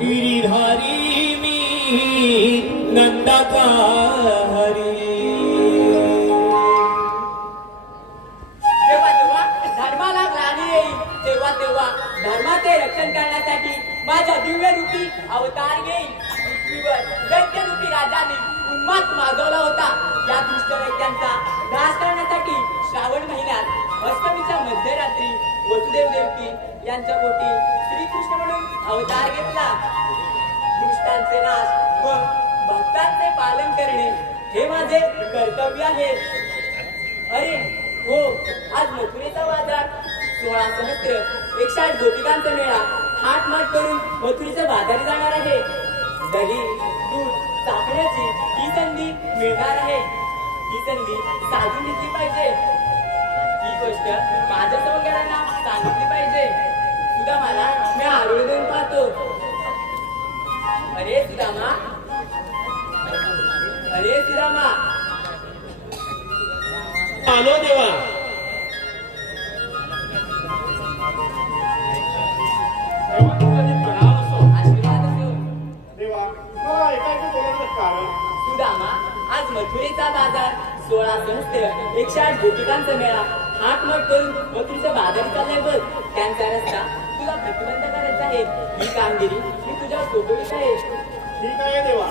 गिरीधारी मी नंदाचा हरी. जेव्हा जेव्हा धर्माला ग्लानी येईल तेव्हा तेव्हा धर्माचे रक्षण करण्यासाठी माझ्या दिव्य रूपी अवतार घेईल. पृथ्वीवर दैत्य रूपी राजाने उन्माद माजवला होता. या दुष्ट दैत्यांचा नाश करण्यासाठी श्रावण महिन्यात अष्टमीच्या मध्यरात्री वसुदेव देवकी यांच्या पोटी श्रीकृष्ण म्हणून अवतार घेतला. दुष्टांचे नाश व भक्तांचे पालन करणे हे माझे कर्तव्य आहे. अरे हो, आज मथुरेचा बाजार 16 सहस्त्र 160 गोपिकांचा मेळा थाटमाट करून मथुरेच्या बाजारी जाणार आहे. दही दूध चाखण्याची ही संधी मिळणार आहे. ही संधी साधून घेतली पाहिजे. ही गोष्ट माझ्या सवंगड्यांना सांगितली पाहिजे. सुदामाला मी आरोळी देऊन पाहतो. अरे सुदामा, अरे सुदामा. आलो देवा. आशीर्वाद असो. देवा मला ऐकायचं बोलायचं कारण. सुदामा, आज मथुरेचा बाजार 16 सहस्त्र 160 गोपिकांचा मेळा थाटमाट करून मथुरेच्या बाजारी चाललाय बघ. त्यांचा रस्ता तुला प्रतिबंध करायचा आहे. ही कामगिरी मी तुझ्या सोबत आहे. ठीक आहे देवा.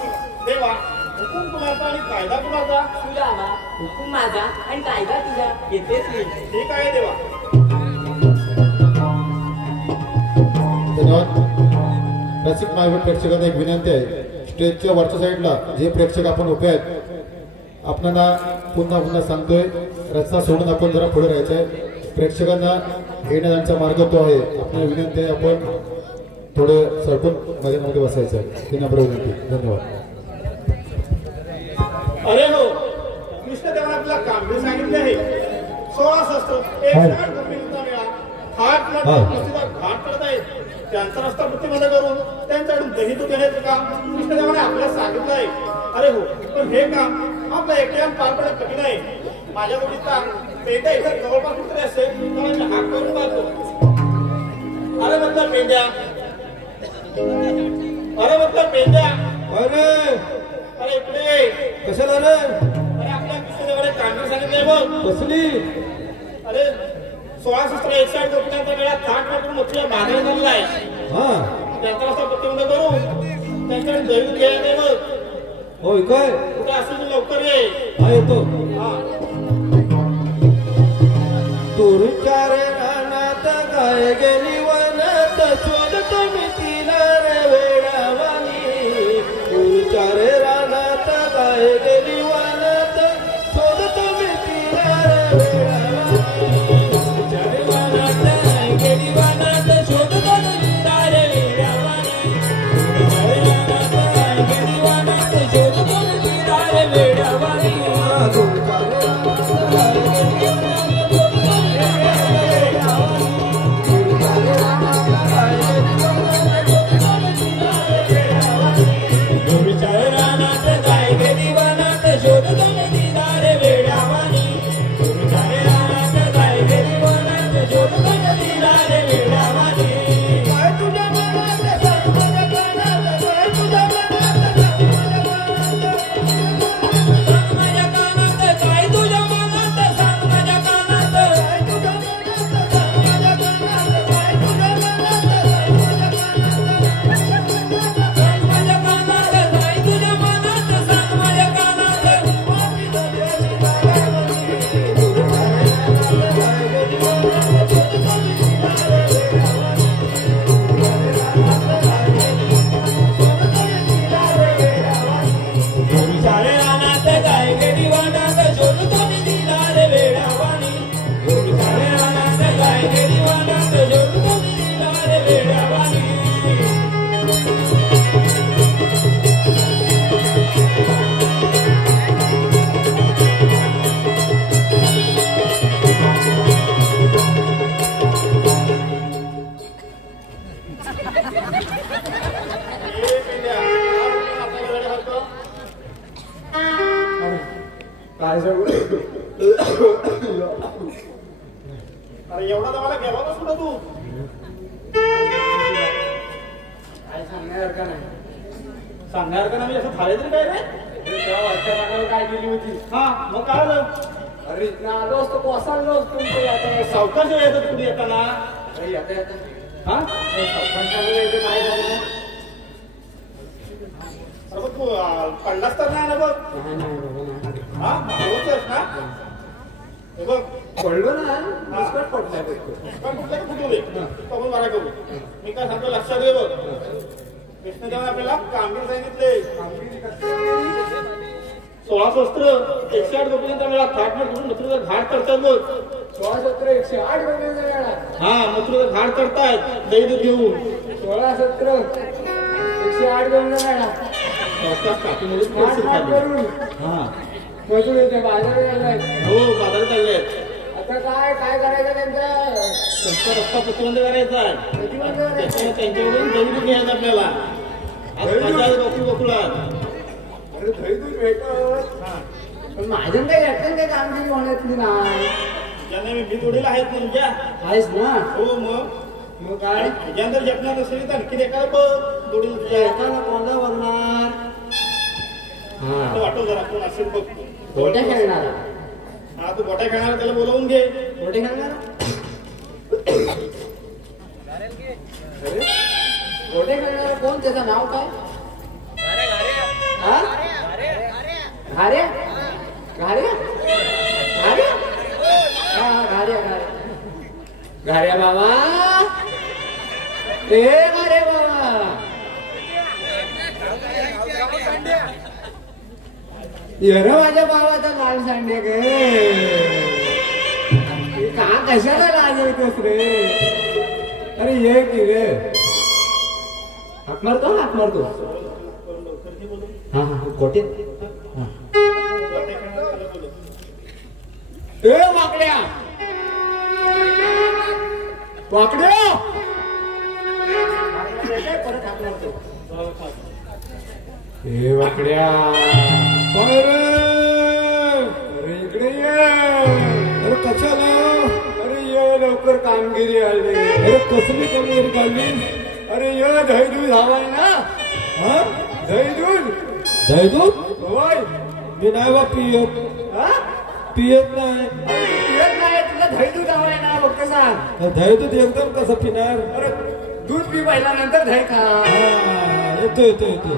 देवा हुकूम कुणाचा आणि कायदा कुणाचा? सुदामा, हुकूम माझा आणि कायदा तुझा येतेच नाही. ठीक आहे देवा. धन्यवाद. रसिक मायबीट प्रेक्षकांना एक विनंती आहे, स्टेजच्या वरच्या साईडला जे प्रेक्षक आपण उभे आहेत आपल्याला पुन्हा पुन्हा सांगतोय, रस्ता सोडून आपण जरा पुढे राहायचं आहे. प्रेक्षकांना येण्याचा मार्ग तो आहे. आपल्याला विनंती आहे आपण थोडं सरकून मध्ये बसायचं आहे. ही नम्र विनंती. धन्यवाद. अरे हो, कृष्णदेवाने आपल्याला कामगिरी सांगितली आहे. 16 सहस्त्र 160 गोपिकांचा मेळा थाटमाट घाट करत आहेत. त्यांचा रस्ता प्रतिबंध करून त्यांच्याकडून दही दूध देण्याचं काम कृष्णदेवाने आपल्याला सांगितलं आहे. अरे हो, पण हे काम आपल्या एकट्याने पार पडत कठीण आहे. माझ्या जोडीचा पेंड्या इथे जवळपास कुठे असेल तर मी हात करून पाहतो. अरे म्हटलं पेंड्या, अरे म्हटलं पेंड्या. अरे अरे इकडे कशाला रे? अरे आपल्या कृष्णदेवाने कामगिरी सांगितलंय बघ. कसली? अरे 16 सहस्त्र 160 गोपिकांचा मेळा थाटमाट करून मथुरेच्या बाजारी झालेला आहे. हा, त्यांचा रस्ता प्रतिबंध करून त्यांच्याकडे दही घ्यायला नाही बघ. होय काय? कुठे असेल तर लवकर ये. हा, येतो. हा. तुरच्या रे रानात गाय गेली वनात शोधत मी तिला रे वेडावानी. तुरच्या रे रानात गाय गेली वनात शोधत मी तिला रे वेडावानी. तुरच्या रे वनात गाय गेली वनात शोधत मी तिला रे वेडावानी. तुरच्या रे रानात गाय गेली वनात शोधत मी तिला रे वेडावानी. तुरच्या रे रानात गाय गेली अरे एवढा दमाला गेला होता सुद्धा तू. सांगण्यासारखं नाही. सांगण्यासारखं नाही असं झालं तरी काय रे? तेव्हा वरच्या मागावर काय गेली होती. हा मग काय झालं? अरे इथनं आलो असतो कोसळलो असतो तुमचं आता सावकाश येतात कुठे येताना. अरे येता येता हा सावकाशाला यायचं काय झालं. अरे बघ तू पडलास तर नाही ना बघ. नाही नाही बाबा नाही. हा मागवतोस ना. हे बघ पडलो ना मुस्कट पडलाय बघतो. पण कुठलं कुठू दे तो आपण बरा करू. मी काय सांगतो लक्षात दे बघ. कृष्णदेवाने आपल्याला कामगिरी सांगितले. 16 शस्त्र 108 गोपींचा मेळा थाटमाट करून मथुरेचा घाट करतात बघ. 16 सत्र 108 गोपींचा मेळा. हा मथुरेचा घाट करतायत दही दूध घेऊन. 16 सत्र 108 गोपींचा मेळा. हा मजूर येते बाजारात गेलाय. हो बाजारात चालले. आता काय काय करायचं त्यांचा रस्ता प्रतिबंध करायचा आहे. त्यांच्याकडून दही दूध घ्यायचं आपल्याला. आज मजा आहे गोकुळात. अरे दही दूध भेटत पण माझ्या काही रक्कम काही कामगिरी होण्यातली नाही. ज्यांना मी जोडीला आहेत ना तुझ्या आहेस ना. हो मग काय ज्यांना जपणार नसेल तर आणखी एका बघ जोडीला तुझ्या एकाला कोणता बघणार. वाटव जरा कोण असेल बघ. गोट्या खेळणार. हा तू गोट्या खेळणार त्याला बोलवून घे. गोट्या खेळणार. गोट्या खेळणार कोण त्याचं नाव काय. हा घाऱ्या घाऱ्या घाऱ्या हा घाऱ्या घाऱ्या बाबा. ए घाऱ्या बाबा ये माझ्या बाबाचा लाल सांडे गे. का कशाला लाज येतोस रे. अरे ये की रे. हाक मारतो हाक मारतो. हा हा गोटे. ए वाकड्या वाकड्या परत हाक मारतो. ए वाकड्या अरे इकडे ये. अरे कशाला. अरे ये लवकर कामगिरी आली. अरे कसली कामगिरी काढली. अरे ये दही दूध हवाय ना. हा दही दूध होय. मी नाही बा पियत. हा पियत नाही. पियत नाही तुला दही दूध हवाय ना. फक्त सांग दही दूध एकदम कसं पिणार. अरे दूध पी पहिला नंतर दही खा. येतो येतो येतो.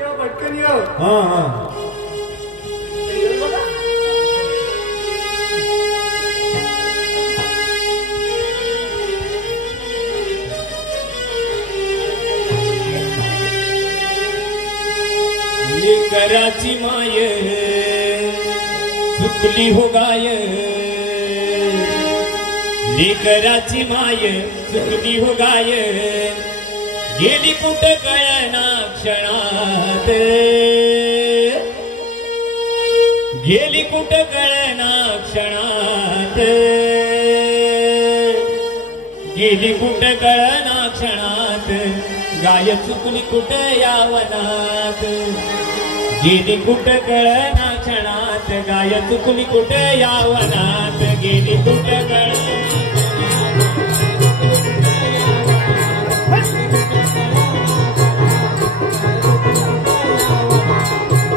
यो पटकन यो. हा हा कराची माय सुकली हो गाय. लेकराची माय सुकली हो गाय. गेली कुठं कळना क्षणात. गेली कुठं कळना क्षणात. गेली कुठं कळना क्षणात. गाय चुकली कुठं या वनात. गेली कुठं कळना क्षणात. गाय चुकली कुठं या वनात. गेली कुठं कळना.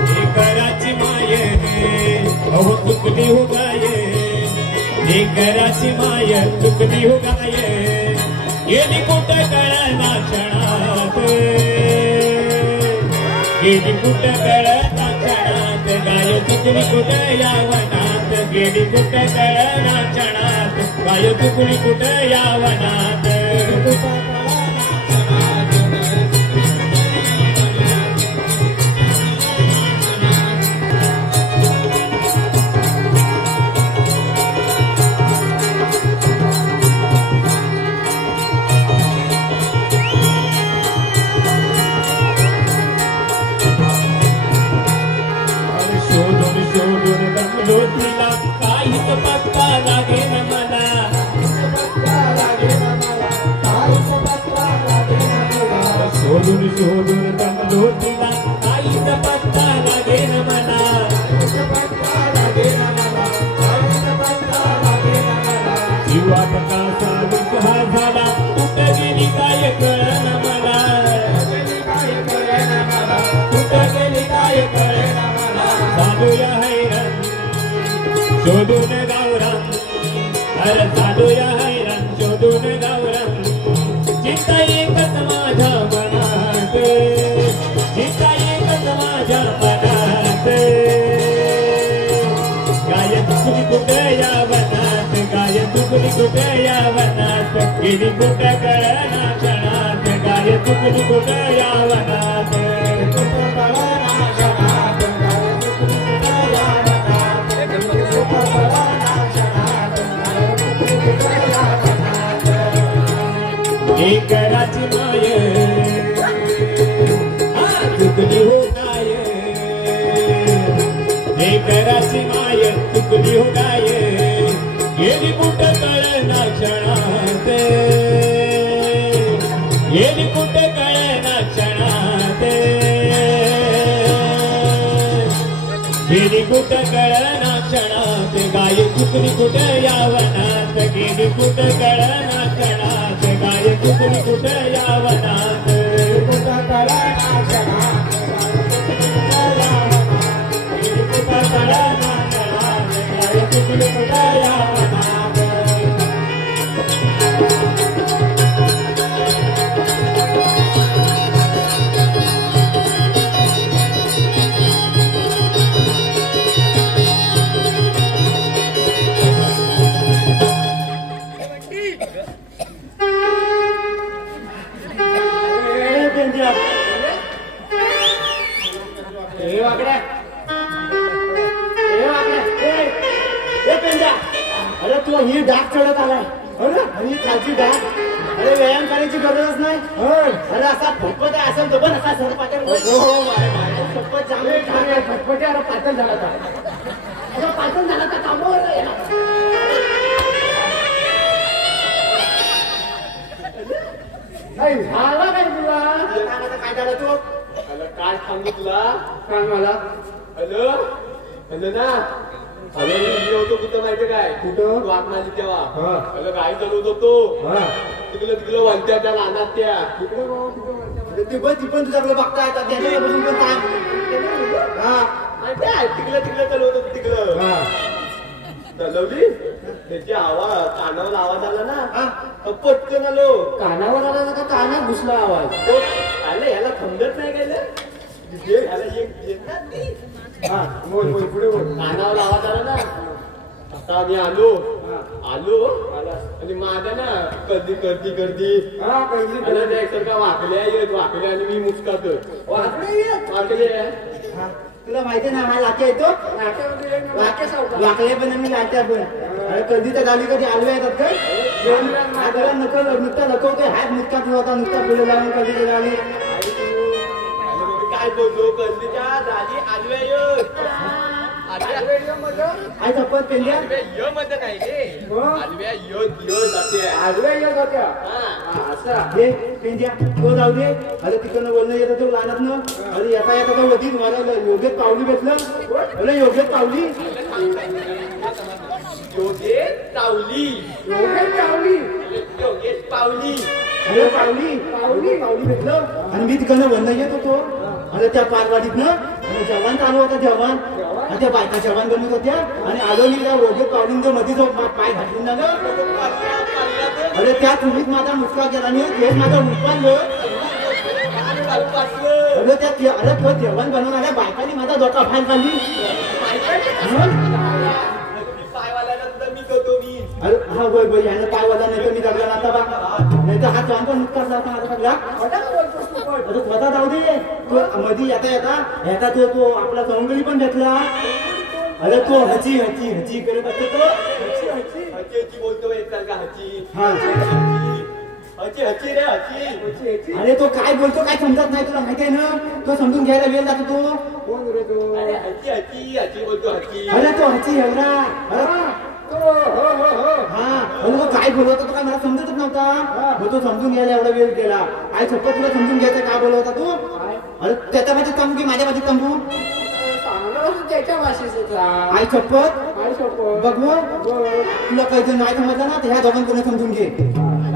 लेकराची माय अहो चुकली हो गाय. लेकराची माय चुकली हो गाय. गेली कुठं कळना क्षणात. गेली कुठं कळना क्षणात. गाय चुकली कुठं या वनात. गेली कुठं कळना क्षणात. गाय चुकली कुठं या वनात. तिला काहीच पत्ता लागेल मला. शोधून शोधून दमलो तिला काहीच पत्ता लागेल मला. जीवात कासा विकहा झाला. कुठं गेली काय कळन मला. शोधून गावरान अरे चालूया हैराण शोधून गावरान चिंता एकच माझ्या मनात चिंता एकच माझ्या मनात गाय चुकली कुठे या वनात गाय चुकली कुठे या वनात गेली कुठे कळना क्षणात गाय चुकली कुठे या वनात एक राची माय चुकली हो गाय एक राची माय चुकली हो गाय गेली कुठे कळना क्षणात गेली कुठे कळना क्षणात गेली कुठे कळना क्षणात गाय चुकली कुठे या वनात गेली कुठे कळना क्षणात गाय चुकली कुठे या वनात कुठे कळना क्षणात गेली कुठे कळना क्षणात गाय चुकली कुठे या वनात अरे तुला ही डाग चढत आलाय अरे आणि खालची डाग अरे व्यायाम करायची गरजच नाही अरे असा फटफट असेल तो पण असा सर पातळ फटफट चांगले फटफट अरे पातळ झाला का पातळ झाला का कामावर झाला काय तुला काय झालं तू काय सांगू तुला सांग मला हॅलो हॅलो ना हॅलो मी होतो कुठं माहिती काय कुठं वाघ माझी तेव्हा हॅलो गाडी चालवत होतो तिकडं तिकडं वालत्या त्या रानात त्या ती पण तुझ्याकडे बघता येतात त्याच्यापासून पण सांग तिकडं तिकडं चालवत होतो तिकडं चालवली त्याची आवाज कानावर आवाज आला ना पटकन आलो कानावर आला ना का कानात घुसला आवाज आले ह्याला समजत नाही गेलं कानावर आवाज आला ना आता आम्ही आलो आणि माझ्या ना गर्दी वाकल्या आणि मी मुस्कात वाकले तुला माहिती ना हा लाट्या येतो वाकल्या पण आम्ही लाट्या पण कधी तर झाली कधी आलवे येतात काय नुकता नको काय हात नुकता होता नुकता पुढे लावून कधी झाली काय बोलतो कंदीच्या दाजी आलवे काय चप्पल पेंड्या मध्ये नाही रे आलव्या जाते असं हे पेंड्या तो जाऊ दे अरे तिकडनं बोलणं येतं तो लहानात ना अरे येता येता तो होती मला योग्य पावली भेटलं अरे योग्य पावली अरे पावली भेटलं आणि मी तिकडनं बोलणं येत होतो अरे त्या पारवाडीतनं जवान चालू होता जवान आणि त्या बायका जवान बनवत होत्या आणि आलो मी त्या रोगे पावलींच्या मध्ये जो पाय घातून ना अरे त्या चुलीत माझा मुसका गेला आणि तेच माझा मुसकालं अरे त्या अरे तो जवान बनवणाऱ्या बायकांनी माझा डोका फाय काढली अरे हा बोल यानं पाय वाला नाही तर मी लागला आता बा नाही तर हा जवान पण मुसका जाता अरे स्वतः जाऊ दे तो मध्ये येता तो आपला सवंगडी पण घेतला अरे तो हची करत असतो तो हची बोलतो अरे तो काय बोलतो काय समजत नाही तुला माहिती आहे ना तो समजून घ्यायला वेळ जातो तो कोण रे तो हची बोलतो अरे तो हची एवढा हा तो काय बोलवता तो काय मला समजतच नव्हता मग तो समजून घ्यायला एवढा वेळ गेला काय छप्पत तुला समजून घ्यायचं काय बोलवता तू अरे त्याच्या मध्ये तंबू की माझ्या मध्ये तंबू त्याच्या भाषेचा आई छप्पत बघ तुला काही नाही समजलं ना तर ह्या दोघांकडून समजून घे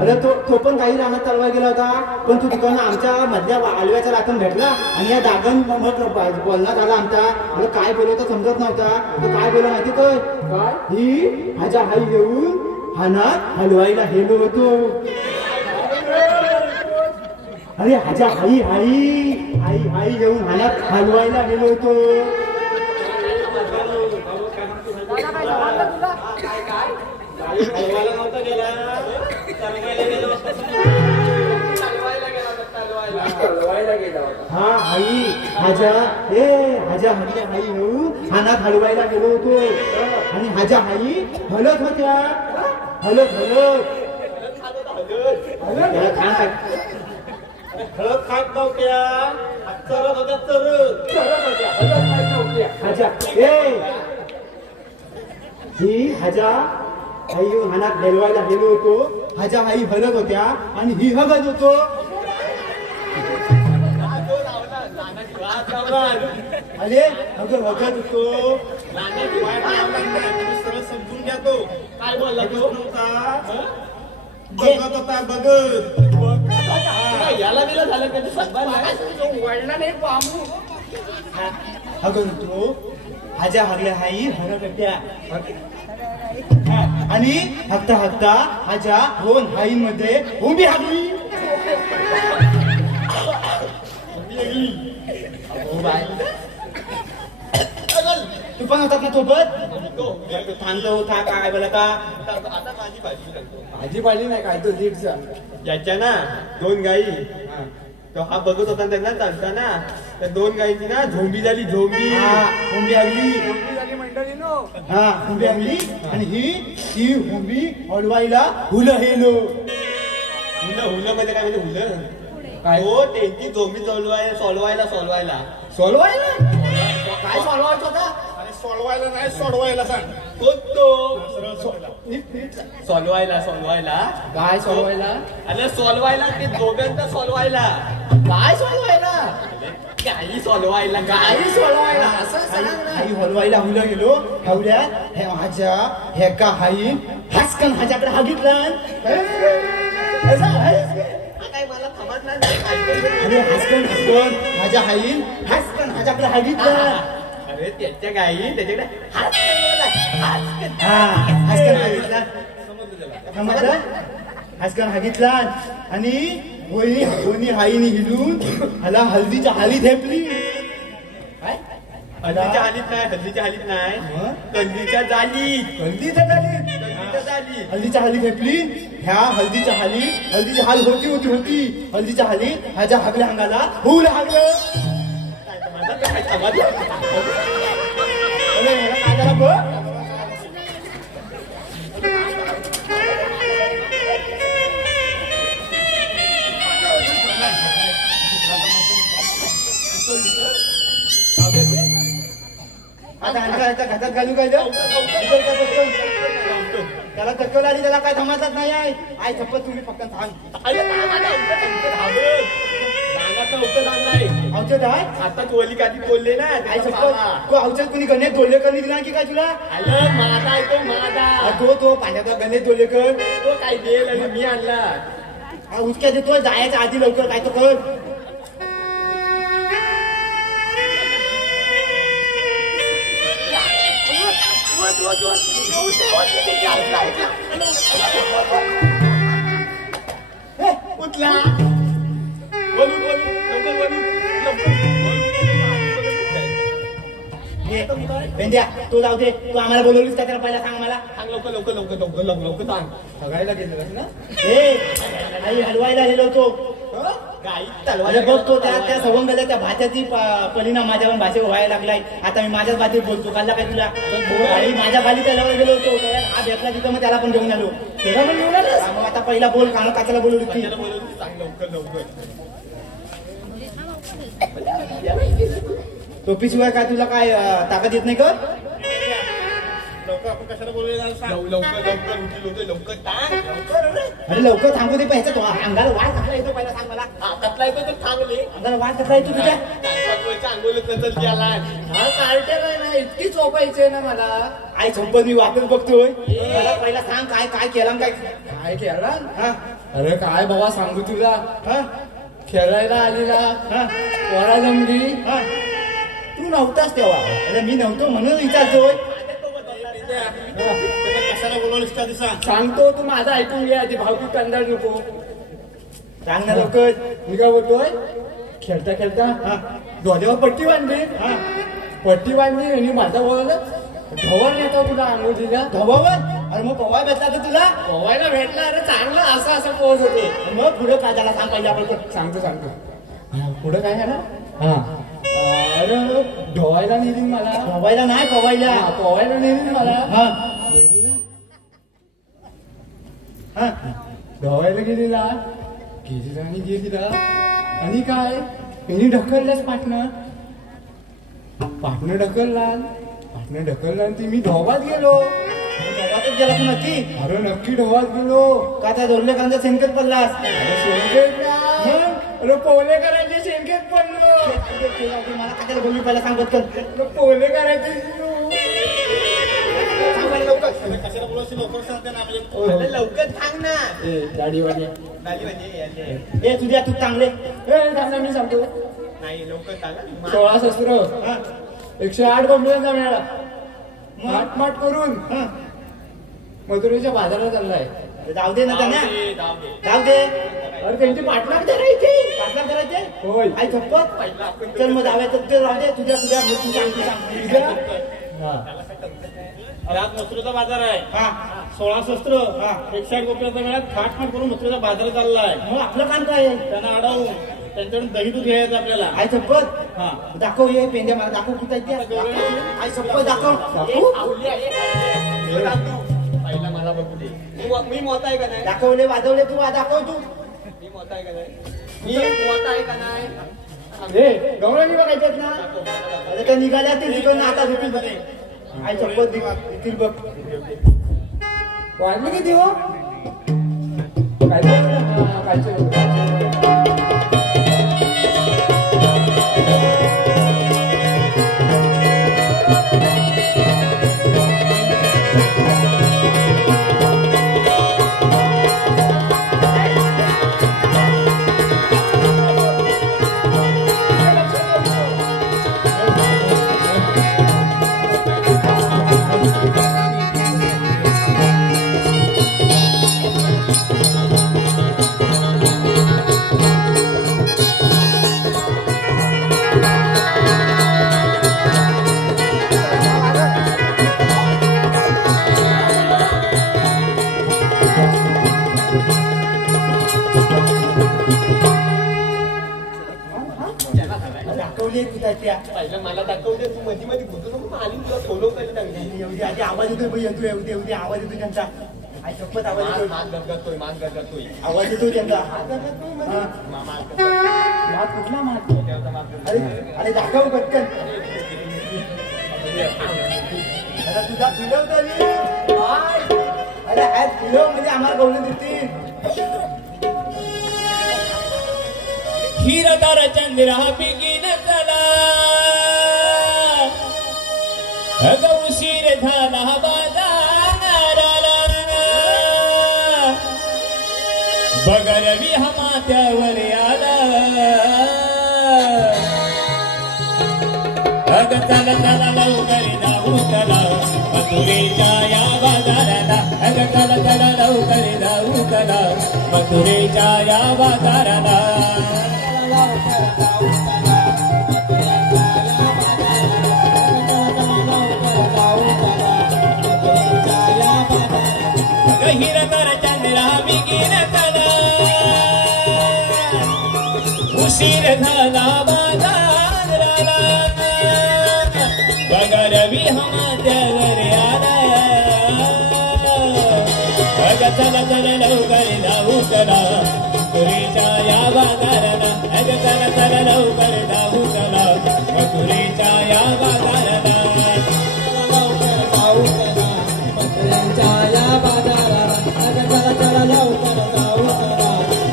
अरे तो पण काही रानात चालवायला गेला होता, पण तू तिकडनं आमच्या मधल्या आलव्याच्या रातून भेटला आणि या दागन मग बोलण्यात आला आमचा. अरे काय बोलवतो समजत नव्हता. तो काय बोला माहिती काय, ही माझ्या आई येऊन हानात हलवायला गेलो होतो. अरे माझ्या आई आई आई आई येऊन हानात हलवायला गेलो होतो. हा आई हाजा हाजा म्हणजे आई येऊन हानात हलवायला गेलो होतो आणि हाजा आई हलत होत्या. हलत हळद खात नव्हत्या, चरत होत्या, चरत होत्या, हळद खात नव्हत्या. हाजा ही हाजा आई येऊन हानात हलवायला गेलो होतो. हाजा आई हलत होत्या आणि ही हगत होतो. अरे अगं हगत होतो. सरळ समजून घ्या. तो काय बोलला तो नव्हता, बघत होता, बघत याला दिलं झालं कधी सन्मान वळला नाही बांबू. अगं होतो हाजा हगल्या हाई हरत होत्या आणि हगता हगता हाजा दोन हाईंमध्ये उभी हागली. तू पण होतात ना सोबत. थांबतो होता काय बोला का आता माझी भाजी सांगतो. भाजी पाळली नाही काय तो लीटचा याच्या ना 2 गाई, तो हा बघत होता त्यांना चालताना, त्या 2 गाईची ना झोंबी झाली. झोंबी हुंबी आगली. हा हुंबी आगली आणि ही हुंबी हलवायला हुलं हेलो. हुलं मध्ये काय म्हणजे हुलं काय हो, त्यांची झोंबी सोलवायला सोलवायला काय सोडवायचं होता. आणि सोडवायला नाही, सोडवायला सांग. सोलवायला काय सोडवायला. अरे सोलवायला ते दोघांचा सोलवायला. काय सोडवायला. काही सोलवायला काही सोडवायला असं सांग ना. आई हलवायला हुलं गेलो. हवल्यात हे माझ्या हे का हाई हसकन हाच्याकडे हागितला. काय मला समजणार नाही. अरे हसकन हसकन माझ्या हाईन हसकन हाच्याकडे हागितला. अरे त्याच्या गाई त्याच्याकडे हसकन हागितला. समजलं. हसकन हागितला आणि दोन्ही हाईनी हिलून ह्याला हल्दीच्या हाली ठेपली. हल्दीच्या हालीत नाही, कंदीच्या जालीत. हल्दीच्या हाली ठेपली. ह्या हल्दीच्या हाल होती हल्दीच्या हाली ह्याच्या हागल्या अंगाला हुल हागलं. काय समजलं. अरे काय झालं बघ. आता घातात घालू काय त्याला चक्कर आली, त्याला काय थांबतच नाही आहे. आई थप्पत तुम्ही फक्त थांब. औषध आहे आताच ओली काठी बोलले ना. आई थप्पत. औषध कुणी गणेश दोलेकर दिला की काय तुला. माझा आहे तो माझा. तो पाण्याचा गणेश दोलेकर तो काय देईल आणि मी आणला. उचक्या देतो जायच्या आधी लवकर काय तो कर. उठला. पेंड्या तू जाऊ दे. तू आम्हाला बोलवलीस का त्याला पहिला सांग मला. सांग लवकर सांग. बघायला गेलेला ना. आई हलवायला गेलो होतो. गाई अरे बघ तो त्या सवंगल्या त्या भाच्याची परिणाम माझ्यावर भाषेवर व्हायला लागलाय. आता मी माझ्याच भाषेत बोलतो. काढला काय तुला. आई माझ्या खाली त्याला गेलो होतो. हा भेटला तिथं मग त्याला पण घेऊन आलो. तेव्हा पण घेऊन आलो. मग आता पहिला बोल कान काचाला बोलवली ती. सांग लवकर. टोपीशिवाय काय तुला काय ताकद येत नाही का. लवकर आपण कशाला बोलूया सांग. लवकर सांग. अरे लवकर थांबू दे. ह्याच्या अंगाला वाढ कसला येतो पहिला सांग मला. कटला येतो तर चांगले. अंगाला वाढ कसला येतो तुझ्या. बायच्या अंगोलीत नचल की आलाय हा कार्टे काय ना इतकी चोपायची ना मला. आई झोपत मी वाटच बघतोय. मला पहिला सांग काय काय केला काय काय केला? हा अरे काय बाबा सांगू तुला. हा खेळायला आलेला हा पोरा जमली. हा तू नव्हताच तेव्हा. अरे मी नव्हतो म्हणून विचारतोय. कशाला बोलवलीस त्या दिवसा सांगतो तू माझा ऐकून घे आधी. भावकी कंदाळ नको. सांग ना लवकर. मी काय बोलतोय खेळता खेळता डोळ्यावर पट्टी बांधली. पट्टी बांधली आणि माझा बोलला ढवळ येतो तुला अंगोजीला. धवावर. अरे मग पवाय भेटला तर तुला पोवायला भेटला. अरे चांगला असं असं पोहत होतो. मग पुढं काय झाला सांग पाहिजे आपण. सांगतो पुढं काय झालं. हा अरे ढोवायला नेली मला. पवायला नाही पवायला. पोवायला नेली मला. हा गेलीला हा ढोवायला गेलीला आणि काय यांनी ढकलल्याच पाटणं ढकलला आणि ती मी ढोबात गेलो. गावातच गेला तू नक्की. अरे नक्की ढोबात गेलो. का त्या दोरलेकरांचा सेंकत पडलास. अरे शेणखेत ना. अरे पोले करायचे शेणखेत पडलो. मला काय बोलली पहिला सांग पटकन. अरे पोले करायचे कशाला बोलवशील लवकर सांगते ना म्हणजे लवकर सांग ना. दाढीवाली ए तुझ्या तू चांगले. मी सांगतो नाही लवकर सांगा 16 शस्त्र 108 बंबल्यांचा मिळाला. माट करून मथुरेच्या बाजारात चाललाय. जाऊ दे ना त्यांना. जाऊ दे. अरे त्यांची पाठलाग करायची. पाठलाग करायचे. होय. आई चप्पत. चल मग जाऊया तर ते राहू दे. तुझ्या तू सांग. आज मथुरेचा बाजार आहे. हा 16 शस्त्र 160 रुपयाचा मिळाला थाटमाट करून मथुरेचा बाजारात चाललाय. मग आपलं काम काय आहे. त्यांना अडवून त्यांच्याकडून दही दूध घ्यायचं आपल्याला. आई चप्पत. हा दाखव ये पेंड्या मला दाखव कुठं आई चप्पत दाखव. पहिला मला बघू दे. मी मोठा आहे का नाही. दाखवले वाजवले तू दाखव तू. मी मोठा आहे का नाही. मी मोठा आहे का नाही. गौरवी बघायच्यात ना. अरे त्या निघाल्या ते तिकडनं आता झोपील. आई चप्पत येतील बघ. वाढली किती हो काय दाखवले कुठं त्या. पहिला मला दाखवते तू मध्ये मध्ये घुसतो ना आली तुला बोलवतो चांगली. एवढी आधी आवाज येतोय बाई. येतोय एवढी आवाज येतोय त्यांचा. आई चप्पत आवाज येतोय. मान गरगरतोय आवाज येतोय त्यांचा. मात कुठला मात. अरे अरे दाखव पटकन. अरे तुझा फिरव तरी. अरे आज फिरव म्हणजे आम्हाला बोलून देतील. हिरदार चंद्रा बिगिन चला अग उशीर झाला बाजाराला बगरवी हमात्यावर आला अग चला चला लवकर जाऊ चला मथुरेच्या या बाजाराला अग चला चला लवकर जाऊ चला मथुरेच्या या बाजाराला हिरदार चंद्रा बिगिन चला उशीर झाला बाजाराला बगरवी हमात्यावर आला अग चला चला लवकर जाऊ चला मथुरेच्या या बाजाराला अग चला चला लवकर जाऊ चला मथुरेच्या या बाजाराला लवकर जाऊ चला मथुरेच्या या बाजाराला अग चला चला लवकर जाऊ चला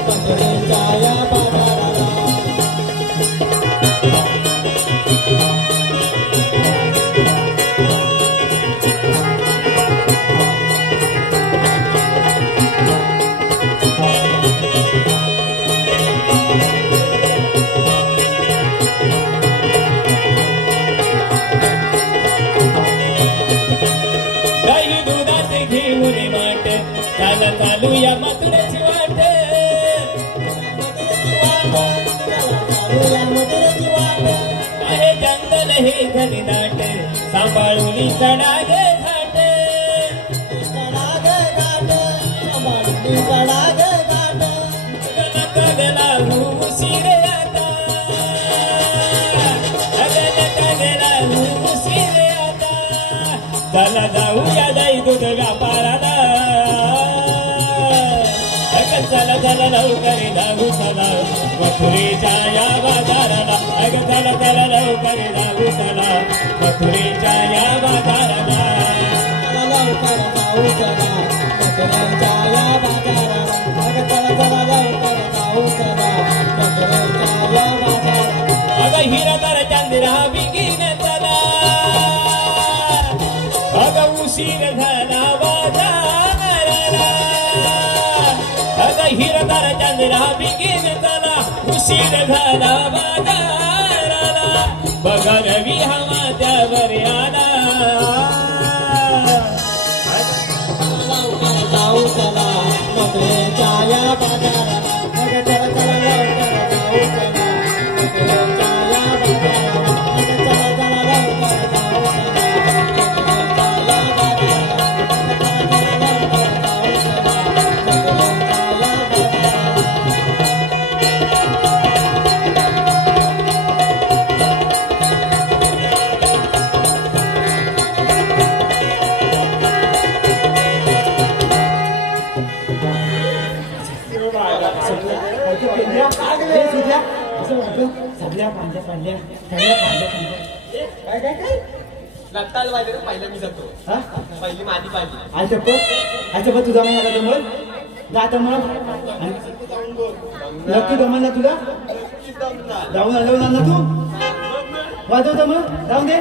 मथुरेच्या या बाजाराला चालूया मथुरेची वाट आहे जंगल हे घनदाट सांभाळून चढा गे घाट गगला उशिरे आता गगला उशिरे आता चला जाऊया जाई दूध व्यापाराला चला चला लवकर जाऊ चला मथुरेच्या या बाजाराला चला चला लवकर जाऊ चला मथुरेच्या या बाजाराला लवकर जाऊ चला मथुरेच्या या बाजाराला चला चला लवकर जाऊ चला मथुरेच्या या बाजाराला अगं हिरादार चंद्रा बिगीन चला अगं उशीर झाला बाजाराला अगं हिरदार चंद्रा बिगीन चला उशीर झाला बाजाराला बघा रवी हवा त्यावर आला जाऊ चला मथुरेच्या या बाजाराला चला चला लवकर जाऊ चला मथुरेच्या या बाजाराला चला चला लवकर जाऊ लट्टाल वाजले पहिला मी जातो पहिली माझी पाहिजे आजच्या तुझा मला जमल जाता मग नक्की जमल ना तुला जाऊन आलो ना तू वाजवता मग जाऊन दे